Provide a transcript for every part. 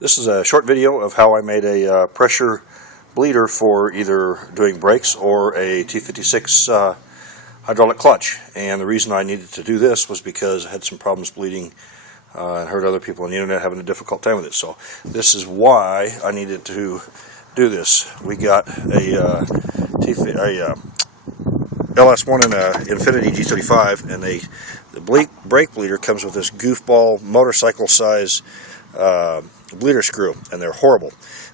This is a short video of how I made a pressure bleeder for either doing brakes or a T56 hydraulic clutch. And the reason I needed to do this was because I had some problems bleeding and heard other people on the internet having a difficult time with it. So this is why I needed to do this. We got a LS1 and a Infinity G35, and the brake bleeder comes with this goofball motorcycle size bleeder screw, and they're horrible.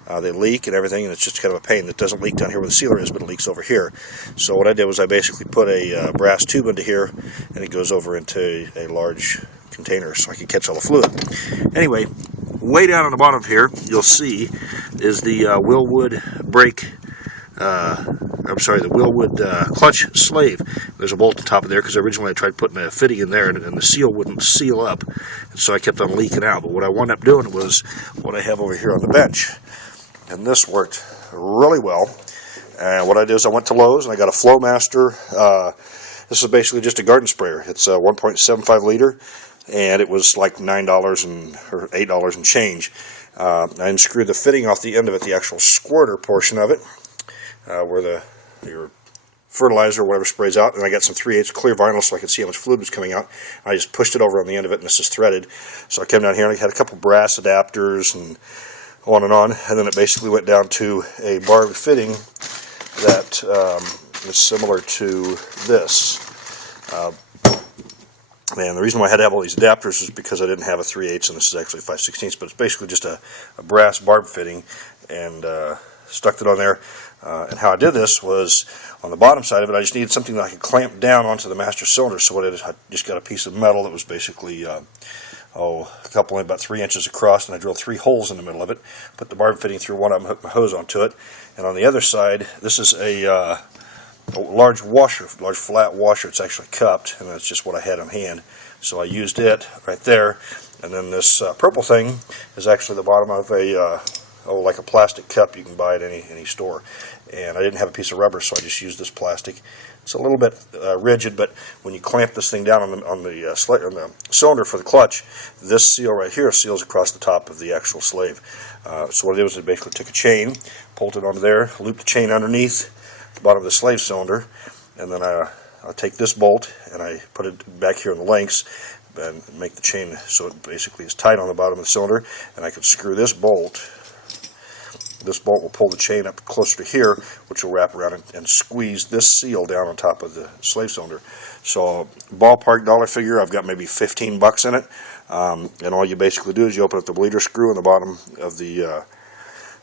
They leak and everything, and it's just kind of a pain. It doesn't leak down here where the sealer is, but it leaks over here. So what I did was I basically put a brass tube into here, and it goes over into a large container so I can catch all the fluid. Anyway, way down on the bottom here, you'll see is the Wilwood brake. The Wilwood clutch slave. There's a bolt on top of there because originally I tried putting a fitting in there and the seal wouldn't seal up, and so I kept on leaking out. But what I wound up doing was what I have over here on the bench, and this worked really well. And what I did is I went to Lowe's and I got a Flowmaster. This is basically just a garden sprayer. It's a 1.75 liter, and it was like $9 or $8 and change. I unscrewed the fitting off the end of it, the actual squirter portion of it, where your fertilizer or whatever sprays out, and I got some 3/8 clear vinyl so I could see how much fluid was coming out. I just pushed it over on the end of it, and this is threaded. So I came down here and I had a couple brass adapters and on, and then it basically went down to a barbed fitting that is similar to this. And the reason why I had to have all these adapters is because I didn't have a 3/8, and this is actually 5/16, but it's basically just a brass barb fitting, and stuck it on there. And how I did this was, on the bottom side of it, I just needed something that I could clamp down onto the master cylinder. So what I did is I just got a piece of metal that was basically about 3 inches across, and I drilled 3 holes in the middle of it, put the barb fitting through one of them, hooked my hose onto it, and on the other side, this is a large flat washer. It's actually cupped, and that's just what I had on hand. So I used it right there, and then this purple thing is actually the bottom of like a plastic cup you can buy at any store. And I didn't have a piece of rubber, so I just used this plastic. It's a little bit rigid, but when you clamp this thing down on the cylinder for the clutch, this seal right here seals across the top of the actual slave. So what I did was I basically took a chain, pulled it onto there, looped the chain underneath the bottom of the slave cylinder, and then I'll take this bolt and I put it back here in the links and make the chain so it basically is tight on the bottom of the cylinder, and I could screw this bolt. This bolt will pull the chain up closer to here, which will wrap around and squeeze this seal down on top of the slave cylinder. So ballpark dollar figure, I've got maybe 15 bucks in it. And all you basically do is you open up the bleeder screw on the bottom of the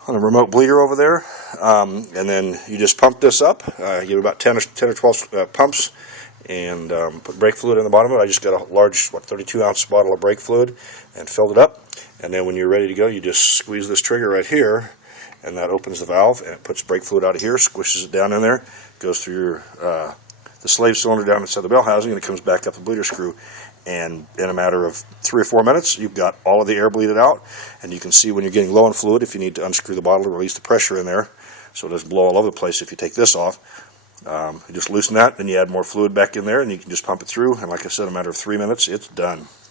on the remote bleeder over there, and then you just pump this up. Give it about 10 or 12 pumps, and put brake fluid in the bottom of it. I just got a large 32-ounce bottle of brake fluid and filled it up. And then when you're ready to go, you just squeeze this trigger right here, and that opens the valve, and it puts brake fluid out of here, squishes it down in there, goes through your the slave cylinder down inside the bell housing, and it comes back up the bleeder screw. And in a matter of 3 or 4 minutes, you've got all of the air bleeded out, and you can see when you're getting low on fluid if you need to unscrew the bottle to release the pressure in there, so it doesn't blow all over the place if you take this off. You just loosen that, then you add more fluid back in there, and you can just pump it through, and like I said, in a matter of 3 minutes, it's done.